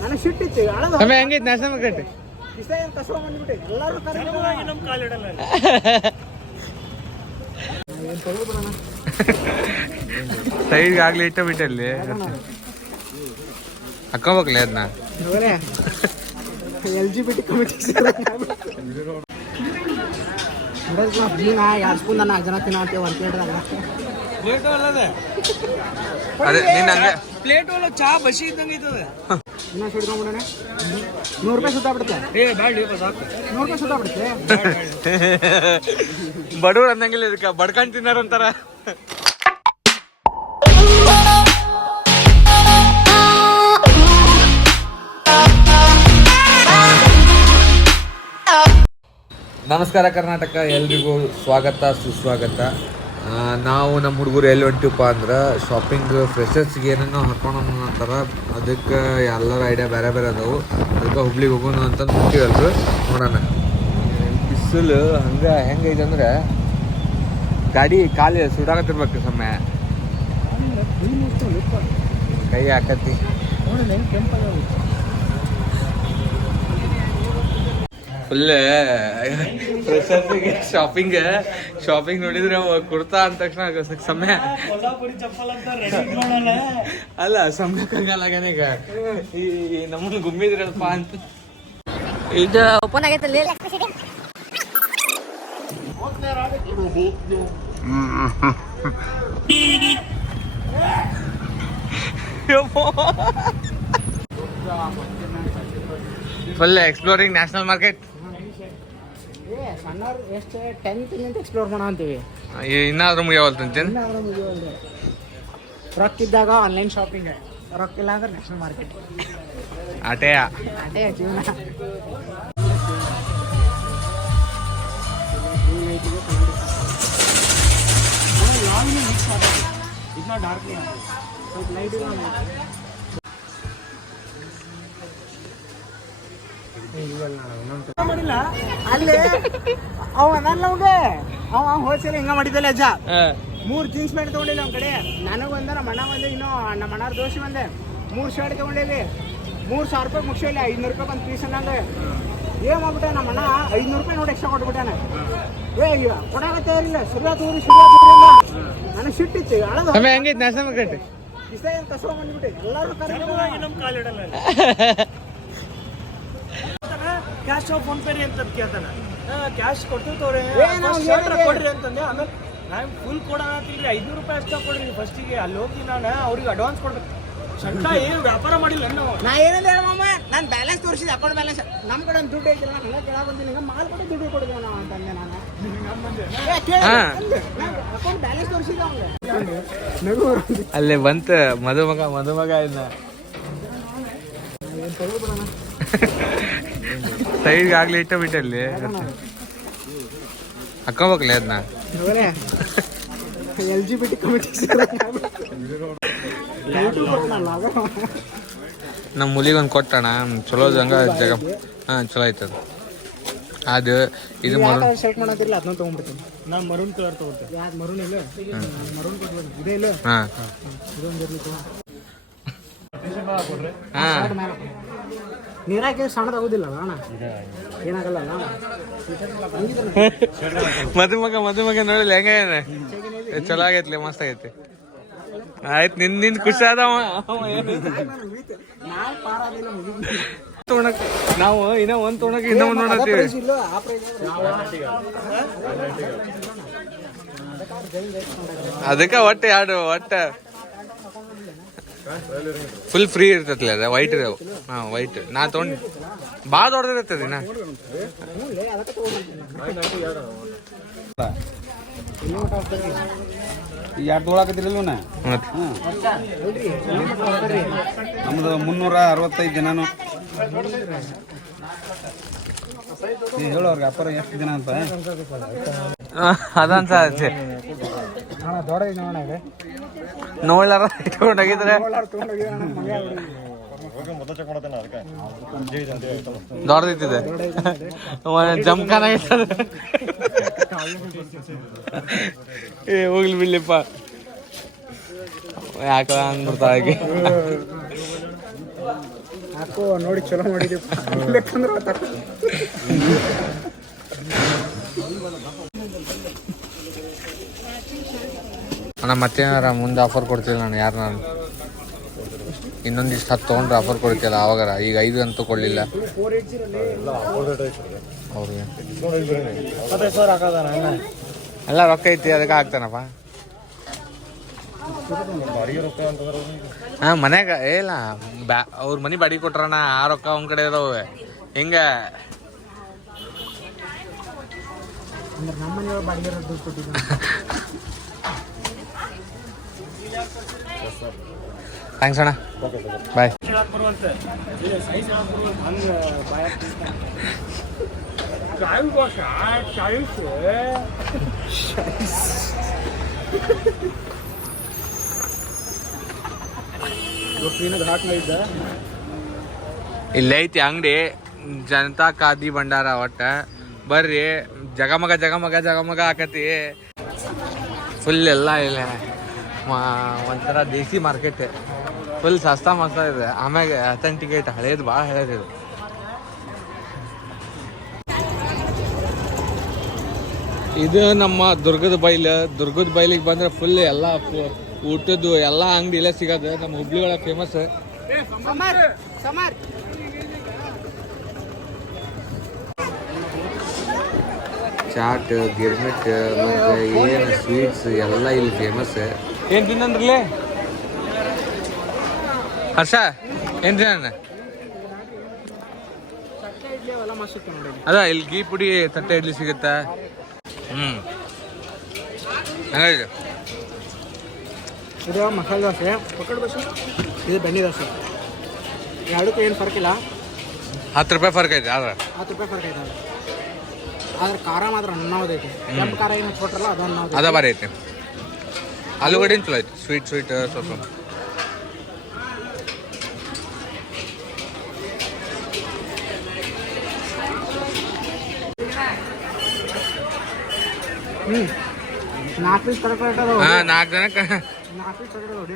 ನನಗೆ ಸಿಟ್ಟಿತ್ತು ಹೆಂಗೈತಿ national market ಕಸವ ಬಂದ್ಬಿಟ್ಟೆ ಎಲ್ಲರೂ ಸೈಡ್ಗೆ ಆಗ್ಲಿ ಇಟ್ಟ ಬಿಟ್ಟಲ್ಲಿ ಹಾಕೋಬೇಕಲ್ಲ ಅದನ್ನ LGBT ಕಮಿಟಿ ಎರಡು ಸ್ಪೂನ್ 4 ಜನ ತಿನ್ನೋ ಅಂತ ಒಂದು ಅದೇ ನೀನ್ ಹಂಗೆ ಪ್ಲೇಟ್ ಒಳಗೆ ಚಾ ಬಸಿ ಇದ್ದಂಗೆ ಇರ್ತದೆ. ಇನ್ನೂ ಸಿಡ್ಕೊಂಡ್ಬಿಡೋಣ 100 ರೂಪಾಯಿ ಸುತ್ತಾಬಿಡುತ್ತೆ. $100 ರೂಪಾಯಿ ಸುತ್ತಾಬಿಡುತ್ತೆ. ಬಡವ್ರು ಅನ್ನಂಗಿಲ್ಲ ಇದಕ್ಕೆ ಬಡ್ಕೊಂಡು ತಿನ್ನಾರಂತಾರ. ನಮಸ್ಕಾರ ಕರ್ನಾಟಕ, ಎಲ್ರಿಗೂ ಸ್ವಾಗತ ಸುಸ್ವಾಗತ. ನಾವು ನಮ್ಮ ಹುಡುಗರು ಎಲ್ಲಿ ಹೊಂಟಿವಪ್ಪ ಅಂದ್ರೆ ಶಾಪಿಂಗ್ ಫ್ರೆಶರ್ಸ್ಗೆ ಏನೇನೋ ಹಾಕೋಣ ಅಂತಾರ. ಅದಕ್ಕೆ ಎಲ್ಲರ ಐಡಿಯಾ ಬೇರೆ ಬೇರೆ ಅದಾವು. ಅದಕ್ಕೆ ಹುಬ್ಳಿಗೆ ಹೋಗೋಣ ಅಂತ ಹೊಂಟಿವಲ್ರು. ನೋಡೋಣ. ಬಿಸಿಲು ಹಂಗೆ ಹೆಂಗೈತೆ ಅಂದ್ರೆ ಗಾಡಿ ಖಾಲಿ ಸುಡಾಕತ್ತಿರ್ಬೇಕು. ಸಮಯ ಕೈ ಹಾಕತ್ತಿ ಫುಲ್ ಫ್ರೆಶರ್ಸ್ಗೆ ಶಾಪಿಂಗ್ ನೋಡಿದ್ರೆ ಕುರ್ತಾ ಅಂದ ತಕ್ಷಣ ಸಮಯ ಅಲ್ಲ ಸಮಯ ಕಂಗಾಲಾಗ್ಯಾನ. ಈಗ ಈ ನಮ್ಮನ್ನು ಗುಮ್ಮಿದ್ರಲ್ಪ ಅಂತ ಇದು ಓಪನ್ ಆಗೈತಲ್ಲಿ. Full exploring national market. ಸಣ್ಣವ್ರು ಎಷ್ಟು 10th ಎಕ್ಸ್ಪ್ಲೋರ್ ಮಾಡೋ ಅಂತೀವಿ. ಇನ್ನಾದ್ರೂ ಮುಗಿಯವಲ್ತಂತೇನು? ರೊಕ್ಕ ಇದ್ದಾಗ ಆನ್ಲೈನ್ ಶಾಪಿಂಗ್, ರೊಕ್ಕ ಇಲ್ಲ ಅಂದ್ರೆ ನ್ಯಾಷನಲ್ ಮಾರ್ಕೆಟ್. ಅಟೆಯ ಅದೇ ಜೀವನ. ಅಲ್ಲಿ ಅವ ಅನ್ನಲ್ಲ ಅವ್ಗೆ ಅವ ಹೋಲ್ಸೇಲ್ ಹಿಂಗ ಮಾಡಿದ್ದಲ್ಲ ಅಜ್ಜ. 3 ಜೀನ್ಸ್ ಪ್ಯಾಂಟ್ ತಗೊಂಡಿಲ್ಲ ಅವ್ನ ಕಡೆ. ನನಗೆ ಒಂದ, ನಮ್ಮ ಅಣ್ಣ ಬಂದೆ, ಇನ್ನೂ ನಮ್ಮ ಅಣ್ಣಾರ ದೋಷಿ ಬಂದೆ. 3 ಶರ್ಟ್ ತಗೊಂಡಿವಿ. 3,000 ರೂಪಾಯಿ ಮುಗಿಸಿಲ್ಲ. 500 ರೂಪಾಯಿ ಒಂದು ಪೀಸ್ ಅನ್ನಂಗೆ ಏನ್ ಮಾಡ್ಬಿಟ್ಟೆ ನಮ್ಮ ಅಣ್ಣ. 500 ರೂಪಾಯಿ ನೋಡಿ ಎಕ್ಸ್ಟ್ರಾ ಕೊಟ್ಬಿಟ್ಟಾನೆ. ಈಗ ಕೊಡಾಕತ್ತೇ ಇರಲಿಲ್ಲ. ಸರಿಯಾದ ನನಗೆ ಸಿಟ್ಟಿತ್ತು. ಹೆಂಗೈತಿ ನ್ಯಾಷನಲ್ ಮಾರ್ಕೆಟ್? ಇಷ್ಟ ಏನು ಕಸವ ಬಂದ್ಬಿಟ್ಟೆ ಎಲ್ಲರೂ ಕ್ಯಾಶ್ ಫೋನ್ ಪೇ ರೀ ಅಂತ ಕೇಳ್ತಾನೆ. ಕ್ಯಾಶ್ ಕೊಡ್ತೀವಿ ತೋರಿ ಕೊಡ್ರಿ ಅಂತಂದೆ. ಆಮೇಲೆ ನಾನು ಫುಲ್ ಕೊಡೋಣತ್ತಿಲ್ರಿ, 500 ರೂಪಾಯಿ ಅಷ್ಟೇ ಕೊಡ್ರಿ ಫಸ್ಟಿಗೆ. ಅಲ್ಲಿ ಹೋಗಿ ನಾನು ಅವ್ರಿಗೆ ಅಡ್ವಾನ್ಸ್ ಕೊಡ್ಬೇಕು. ಶಂಟ ಏನು ವ್ಯಾಪಾರ ಮಾಡಿಲ್ಲ ನಾವು. ನಾ ಏನಂದ ಹೇಳಮ್ಮ, ನಾನು ಬ್ಯಾಲೆನ್ಸ್ ತೋರಿಸಿದೆ, ಅಕೌಂಟ್ ಬ್ಯಾಲೆನ್ಸ್. ನಮ್ಮ ಕಡೆ ಒಂದು ದುಡ್ಡು ಐತಿಲ್ಲ, ನಾನು ಎಲ್ಲ ಕೇಳಾಕ ಬಂದಿಲ್ಲ. ಈಗ ಮಾಲ್ ಕೊಟ್ಟು ದುಡ್ಡು ಕೊಡ್ತೀವಿ ನಾವು ಅಂತಂದೆ. ನಾನು ಅಕೌಂಟ್ ಬ್ಯಾಲೆನ್ಸ್ ತೋರಿಸಿದೆ ಅವ್ನಿಗೆ. ಅಲ್ಲೇ ಬಂತ ಮದುಮಗ ಇನ್ನ ಸೈಡ್ಗೆ ಆಗ್ಲಿ ಇಟ್ಟ ಬಿಟ್ಟಲ್ಲಿ ಹಾಕೋಬೇಕಲ್ಲ ಅದನ್ನ. LGBT ಕಮಿಟಿ ನಮ್ಮ ಮುಲಿಗೊಂದು ಕೊಟ್ಟಣ ಚಲೋ ಹಂಗ ಜಾಗ. ಚಲೋ ಆಯ್ತದ. ಅದು ಇದು ಮರೂನ್ ಶರ್ಟ್ ಮಾಡತ್ತಿರಲ್ಲ, ಅದನ್ನ ತೊಗೊಂಡ್ಬಿಡ್ತೀನಿ ನಾನು. ಮರೂನ್ ಕಲರ್ ತೊಗೊಳ್ತೀನಿ. ಯಾವ್ದು ಮರೂನ್ ಇಲ್ಲ? ಮರೂನ್ ಕೊಡ್ಬೋದು. ಇದೇ ಇಲ್ಲ? ಹಾಂ ನೀರಾಕಿ ಸಣ್ಣದಾಗೋದಿಲ್ಲ ಅಣ್ಣ, ಏನಾಗಲ್ಲ. ಮದುಮಗ ನೋಡಿಲ್ಲ ಹೆಂಗ ಚಲೋ ಆಗೈತ್ಲಿ, ಮಸ್ತ್ ಆಗೈತಿ. ಆಯ್ತು, ನಿಂದ ಖುಷಿ ಆದವ. ನಾವು ಇನ್ನೂ ಒಂದು ತೊಗೊಳಕ್ಕೆ ಇನ್ನೂ ಒಂದು ನೋಡತ್ತೀವಿ. ಅದಕ್ಕೆ ಒಟ್ಟೆ ಎರಡು ಒಟ್ಟೆ ಫುಲ್ ಫ್ರೀ ಇರ್ತೈತಿ. ಅದ ವೈಟ್ ಇದಾವೆ. ಹಾಂ ವೈಟ್ ನಾ ತೊಗೊಂಡು ಭಾಳ ದೊಡ್ಡದಿರ್ತದೆ. ನಾ ಎರಡು ತೊಗೊಳಕತ್ತಿರಲ್ಲ ನಮ್ದು 365 ದಿನಾನು. ಹೇಳೋರ್ಗೆ ವ್ಯಾಪಾರ ಎಷ್ಟು ದಿನ ಅಂತ ಅದಂತ ನೋಡ್ಲಾರ ಇಟ್ಕೊಂಡೋಗಿದ್ರೆ ದೊಡ್ಡದಿತ್ತಿದೆ. ಜಮ್ಖಾನ ಏ ಹೋಗ್ಲಿ ಬಿಡ್ಲಿಪ್ಪ ಯಾಕ ಅಂದ್ಬಿಡ್ತಾ ಹಾಗೆ ಹಾಕೋ ನೋಡಿ ಚಲೋ ಮಾಡಿದೀವಿ ಯಾಕಂದ್ರೆ ಅಣ್ಣ ಮತ್ತೇನಾರ ಮುಂದೆ ಆಫರ್ ಕೊಡ್ತಿಲ್ಲ ನಾನು ಯಾರು ನಾನು ಇನ್ನೊಂದಿಷ್ಟು 10 ತೊಗೊಂಡ್ರೆ ಆಫರ್ ಕೊಡ್ತಿಲ್ಲ ಅವಾಗಾರ ಈಗ 5 ಅಂತೂ ಕೊಡಲಿಲ್ಲ ಅವ್ರಿಗೆ ಎಲ್ಲ ರೊಕ್ಕ ಐತಿ ಅದಕ್ಕೆ ಹಾಕ್ತಾನಪ್ಪ ಹಾಂ ಮನ್ಯಾಗ ಇಲ್ಲ ಅವ್ರ ಮನೆ ಬಾಡಿಗೆ ಕೊಟ್ರಣ್ಣ ಆ ರೊಕ್ಕ ಅವ್ನ ಕಡೆ ಇದಾವೆ ಹಿಂಗ ನಮ್ಮನೆ ಬಾಡಿಗೆ ದುಡ್ಡು ಕೊಟ್ಟಿದ್ದೀನಿ ಥ್ಯಾಂಕ್ಸ್ ಅಣ್ಣ ಬಾಯ್ ಇಲ್ಲ ಐತಿ ಅಂಗಡಿ ಜನತಾ ಖಾದಿ ಭಂಡಾರ ಒಟ್ಟ ಬರ್ರಿ ಜಗಮಗ ಜಗಮಗ ಜಗಮಗ ಆಕತಿ ಫುಲ್ ಎಲ್ಲ ಇಲ್ಲ ಒಂಥರ ದೇಸಿ ಮಾರ್ಕೆಟ್ ಫುಲ್ ಸಸ್ತಾ ಮಸ್ತ ಇದೆ ಆಮ್ಯಾಗ ಅಥೆಂಟಿಕೇಟ್ ಹಳೇದು ಭಾಳ ಹಳೇದಿದೆ ಇದು ನಮ್ಮ ದುರ್ಗದ ಬೈಲಿಗೆ ಬಂದ್ರೆ ಫುಲ್ ಎಲ್ಲ ಊಟದ್ದು ಎಲ್ಲ ಅಂಗಡಿ ಇಲ್ಲೇ ಸಿಗೋದು ನಮ್ಮ ಹುಬ್ಳಿ ಒಳಗೆ ಫೇಮಸ್ ಚಾಟ್ ಗಿರ್ಮಿಟ್ ಮತ್ತೆ ಏನು ಸ್ವೀಟ್ಸ್ ಎಲ್ಲ ಇಲ್ಲಿ ಫೇಮಸ್ ಏನು ತಿನ್ನಂದ್ರಲ್ಲೇ ಹರ್ಷ ಏನು ತಿನ್ನ ಅದ ಇಲ್ಲಿ ಗೀ ಪುಡಿ ತಟ್ಟೆ ಇಡ್ಲಿ ಸಿಗುತ್ತಾ ಹಂಗಾಗಿದೆ ಇದು ಮಸಾಲೆ ದೋಸೆ ಇದು ಬೆಣ್ಣೆ ದೋಸೆ ಎರಡಕ್ಕೂ ಏನು ಫರ್ಕ್ ಇಲ್ಲ 10 ರೂಪಾಯಿ ಫರ್ಕ್ ಐತೆ ಆದ್ರೆ 10 ರೂಪಾಯಿ ಫರ್ಕ್ ಐತೆ ಆದ್ರೆ ಖಾರ ಮಾತ್ರ ಅನ್ನೋದೈತಿ ಕೆಂಪು ಖಾರ ಏನು ಹಚ್ಕೊಟ್ರಲ್ಲ ಅದು ಅನ್ನೋದು ಅದ ಬಾರಿ ಐತೆ ಆಲೂಗಡ್ಡೆ ಚಲೋ ಐತೆ ಸ್ವೀಟ್ ಸ್ವಲ್ಪ ಹ್ಞೂ 4 ಪೀಸ್ ತರಕಾರಿ ಹಾಂ 4 ಜನಕ್ಕೆ 4 ಪೀಸ್ ತರಕಾರಿ ಹೊಡಿ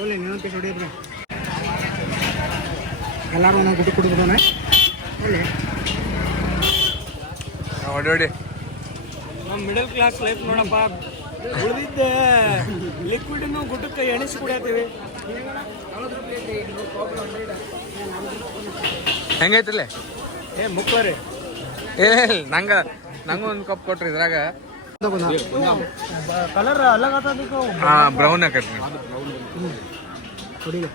ಒಳ್ಳೆ ಇನ್ನೊಂದು ಪೀಸ್ ಹೊಡಿದ್ರೆ ಎಲ್ಲರೂ ಒಂದೊಂದು ಗುಡ್ಡು ಕುಡಿದ್ಬೋಣ ಒಳ್ಳೆ ಹೊಡಿ ನಮ್ಮ ಮಿಡಲ್ ಕ್ಲಾಸ್ ಲೈಫ್ ನೋಡಪ್ಪ ಉಳಿದಿದ್ದೆ ಲಿಕ್ವಿಡನ್ನು ಗುಡ್ಡಕ್ಕೆ ಎಣಿಸಿ ಕುಡಿಯತ್ತೀವಿ ಹೆಂಗೈತಿಲ್ಲ ಏ ಮುಕ್ಕರಿ ನಂಗೆ ಒಂದು ಕಪ್ ಕೊಟ್ರಿ ಇದ್ರಾಗ ಕಲರ್ ಅಲಗ್ ಆತದಿಕ್ಕೋ ಹಾಂ ಬ್ರೌನ್ ಆಕೈತಿ ಹೊಡಿಲ್ಲ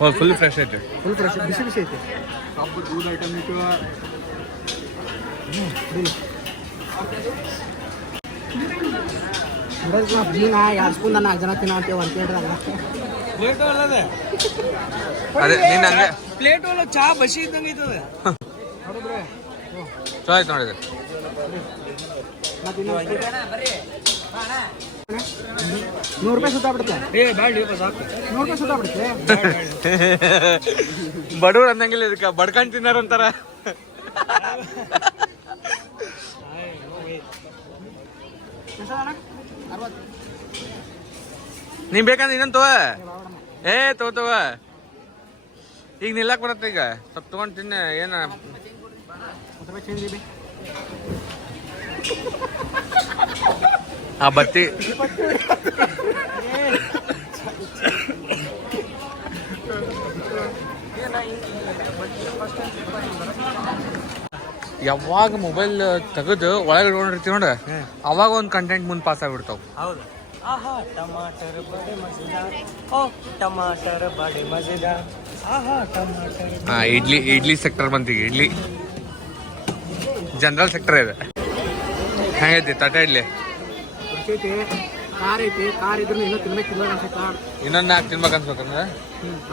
ಓ ಫುಲ್ ಫ್ರೆಶ್ ಐತಿ ಫುಲ್ ಫ್ರೆಶ್ ಬಿಸಿ ಬಿಸಿ ಐತಿ ಕಬ್ಬು ದೂಧ ಐಟಮ್ ಇಟ್ಟು ಮೀನ 2 ಸ್ಪೂನ್ 4 ಜನ ತಿನ್ನೋ ಅಂತೇವೆ ಅಂತ ಹೇಳಿದಾಗ ಪ್ಲೇಟು ಅಲ್ಲದೆ ಅದೇ ನೀನು ಹಂಗೆ ಪ್ಲೇಟು ಅಲ್ಲ ಚಾ ಬಸಿ ಇದ್ದಂಗೆ ಐತದೆ ಚಲೋ ಆಯ್ತು ನೋಡಿದ್ರೆ ₹100 ಸುತ್ತಾಬಿಡುತ್ತೆ ಏ ಬ್ಯಾಡ ಸಾಕು ₹100 ಸುತ್ತಾಬಿಡುತ್ತೆ ಬಡವ್ರು ಅಂದಂಗಿಲ್ಲ ಇದಕ್ಕೆ ಬಡ್ಕೊಂಡು ತಿನ್ನಾರ ಅಂತಾರ ನೀ ಬೇಕಂದ್ರೆ ಇನ್ನೊಂದು ತಗೋ ಈಗ ನಿಲ್ಲಕ್ ಬರತ್ತೆ ಈಗ ಸ್ವಲ್ಪ ತಗೊಂಡು ತಿನ್ನ ಏನ ಆ ಬತ್ತಿ ಯಾವಾಗ ಮೊಬೈಲ್ ತೆಗೆದು ಒಳಗೆ ಇಟ್ಕೊಂಡಿರ್ತೀವಿ ನೋಡ ಅವಾಗ ಒಂದು ಕಂಟೆಂಟ್ ಮುಂದೆ ಪಾಸ್ ಆಗ್ಬಿಡ್ತಾವ ಹೌದು ಆಹಾ ಟಮಾಟರ್ ಬಡೆ ಮಜೆದಾರ್ ಓ ಟಮಾಟರ್ ಬಡೆ ಮಜೆದಾರ್ ಆಹಾ ಟಮಾಟರ್ ಹಾಂ ಇಡ್ಲಿ ಸೆಕ್ಟರ್ ಬಂತೀಗ ಇಡ್ಲಿ ಜನರಲ್ ಸೆಕ್ಟರ್ ಇದೆ ಹೆಂಗೈತಿ ತಟ್ಟೆ ಇಡ್ಲಿ ಕಾರ್ ಐತಿ ಕಾರ್ ಇದ್ರೂ ಇನ್ನೂ ತಿನ್ಬೇಕಿಲ್ಲ ಅನ್ಸುತ್ತಾ ಇನ್ನೊಂದು 4 ತಿನ್ಬೇಕು ಅನ್ಸ್ಬೇಕಂದ್ರೆ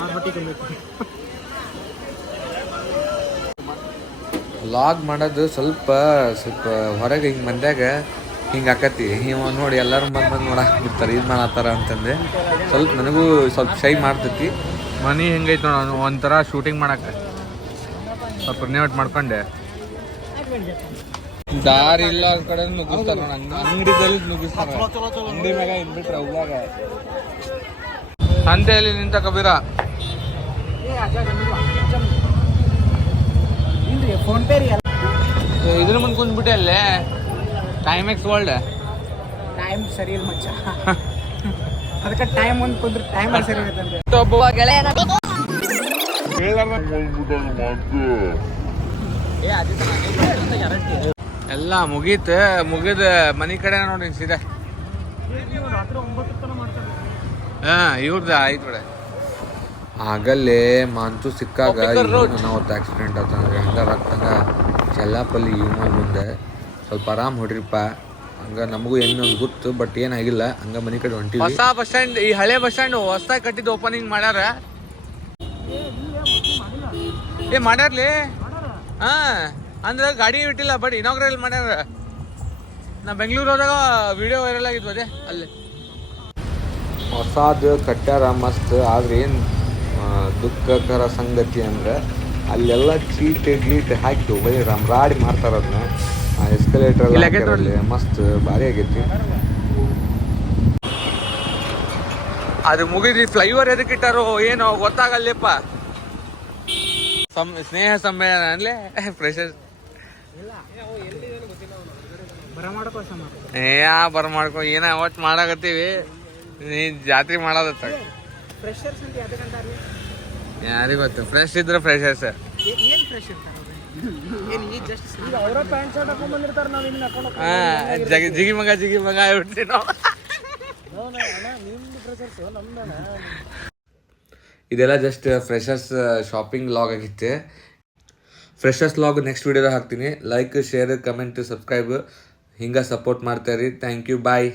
6 ಹೊಟ್ಟಿ ತಿನ್ಬೇಕು ಲಾಗ್ ಮಾಡೋದು ಸ್ವಲ್ಪ ಹೊರಗೆ ಹಿಂಗೆ ಮಂದ್ಯಾಗ ಹಿಂಗೆ ಆಕತಿ ಇವ ನೋಡಿ ಎಲ್ಲರೂ ಬಂದು ನೋಡಕ್ಕೆ ಬಿಡ್ತಾರೆ ಇದು ಮಾಡತ್ತಾರ ಅಂತಂದು ಸ್ವಲ್ಪ ನನಗೂ ಸ್ವಲ್ಪ ಶೈ ಮಾಡ್ತೈತಿ ಮನೆ ಹೆಂಗೈತೆ ನೋಡ ಒಂಥರ ಶೂಟಿಂಗ್ ಮಾಡಕ್ಕೆ ಸ್ವಲ್ಪ ರಿನೋವೇಟ್ ಮಾಡ್ಕೊಂಡೆ ದಾರಿ ಇಲ್ಲ ಕಡೆ ನುಗ್ಗಿಸ್ತಾರ ನೋಡ ಅಂಗಡಿದಲ್ಲಿ ನುಗ್ಗಿಸ್ತಾರ ಅಂಗಡಿ ಮ್ಯಾಗ ಇನ್ಬಿಟ್ರೆ ಅವಾಗ ಅಂತೆಯಲ್ಲಿ ನಿಂತ ಕಬೀರ ಇಲ್ರಿ ಫೋನ್ ಪೇ ರೀ ಇದ್ರ ಮುಂದೆ ಕುಂದ್ಬಿಟ್ಟೆ ಅಲ್ಲೇ ಟೈಮೆಕ್ಸ್ ವರ್ಲ್ಡ್ ಟೈಮ್ ಸರಿ ಇಲ್ಲ ಮಚ್ಚ ಅದಕ್ಕೆ ಟೈಮ್ ಒಂದು ಕುಂದ್ರೆ ಟೈಮ್ ಸರಿ ಇರುತ್ತಂತೆ ಒಬ್ಬ ಗೆಳೆಯನ ಎಲ್ಲ ಮುಗಿದ ಮನಿ ಕಡೆ ನೋಡಿ ಸೀದಾ ರಾತ್ರಿ 9 ತನಕ ಮಾಡ್ತಾರೆ. ಹಾ ಇವ್ರದ್ದು ಆಯ್ತು ಬಿಡ ಆಗಲ್ಲೇ ಮಾಂತು ಸಿಕ್ಕಾಗ ಅವತ್ತು ಆಕ್ಸಿಡೆಂಟ್ ಆತಂದ್ರೆ ಹಂಗಾರ ಆಗ್ತಂಗ ಚೆಲ್ಲಾಪಲ್ಲಿ ಇವ್ ಮುಂದೆ ಸ್ವಲ್ಪ ಆರಾಮ್ ಹೊಡ್ರಿಪ್ಪ ಹಂಗ ನಮಗೂ ಏನೊಂದು ಗೊತ್ತು ಬಟ್ ಏನಾಗಿಲ್ಲ ಹಂಗ ಮನಿ ಕಡೆ ಹೊಂಟಿವಿ. ಹೊಸ ಬಸ್ ಸ್ಟ್ಯಾಂಡ್ ಈ ಹಳೆ ಬಸ್ ಸ್ಟ್ಯಾಂಡ್ ಹೊಸದಾಗಿ ಕಟ್ಟಿದ್ದು ಓಪನಿಂಗ್ ಮಾಡ್ಯಾರ ಮಾಡ್ಯಾರ್ಲಿ ಹಾ ಅಂದ್ರೆ ಗಾಡಿ ಇಟ್ಟಿಲ್ಲ ಬಟ್ ಇನಾಗ್ರಲ್ ಮಾಡ್ಯಾರ. ನಾ ಬೆಂಗಳೂರು ಹೋದಾಗ ವಿಡಿಯೋ ವೈರಲ್ ಆಗಿದ್ವು ಅದೇ ಅಲ್ಲಿ ಹೊಸದು ಕಟ್ಟ್ಯಾರ ಮಸ್ತ್. ಆದ್ರೆ ಏನು ದುಃಖಕರ ಸಂಗತಿ ಅಂದ್ರೆ ಅಲ್ಲೆಲ್ಲ ಗೀಟ್ ಹಾಕಿ ಬರೀ ರಾಡಿ ಮಾಡ್ತಾರ ಅದನ್ನ ಎಸ್ಕಲೇಟರ್ ಮಸ್ತ್ ಭಾರಿ ಆಗೈತಿ. ಅದು ಮುಗಿದ್ರಿ ಫ್ಲೈಓವರ್ ಎದಕ್ಕೆ ಇಟ್ಟಾರೋ ಏನೋ ಗೊತ್ತಾಗಲ್ಲಪ್ಪ. ಸ್ನೇಹ ಸಮ್ಮೇಳನ ಅನ್ಲೇ ಫ್ರೆಶರ್ಸ್ ಬರಮಾಡ್ಕೊ ಏನ ಅವತ್ತು ಮಾಡಾಕತ್ತೀವಿ ನೀ ಜಾತ್ರೆ ಮಾಡೋದತ್ತ ಫ್ರೆಶರ್ಸ್ ಅಂತ ಯಾಕಂತಾರ್ರಿ ಯಾರಿಗೆ ಗೊತ್ತು. ಫ್ರೆಶ್ ಇದ್ರೆ ಫ್ರೆಶರ್ಸ್ ಏನು ಫ್ರೆಶ್ ಇರ್ತಾರೆ ಏನು ಈ ಜಸ್ಟ್ ಈಗ ಅವರ ಪ್ಯಾಂಟ್ ಶರ್ಟ್ ಹಾಕೊಂಡ್ ಬಂದಿರ್ತಾರೆ, ನಾವು ಇನ್ನು ಹಾಕೊಂಡು ಜಿಗಿ ಮಗ ಆಗ್ಬಿಡ್ತೀವಿ ನಾವು. ನಿಮ್ದು ಫ್ರೆಶರ್ಸ್ ನಮ್ದಣ. ಇದೆಲ್ಲ ಜಸ್ಟ್ ಫ್ರೆಶರ್ಸ್ ಶಾಪಿಂಗ್ ಲಾಗ್ ಆಗಿತ್ತೆ. ಫ್ರೆಶರ್ಸ್ ಲಾಗ್ ನೆಕ್ಸ್ಟ್ ವಿಡಿಯೋದಾಗ ಹಾಕ್ತೀನಿ. ಲೈಕ್ ಶೇರ್ ಕಮೆಂಟ್ ಸಬ್ಸ್ಕ್ರೈಬ್ ಹಿಂಗೆ ಸಪೋರ್ಟ್ ಮಾಡ್ತಾಯಿರಿ. Thank you bye.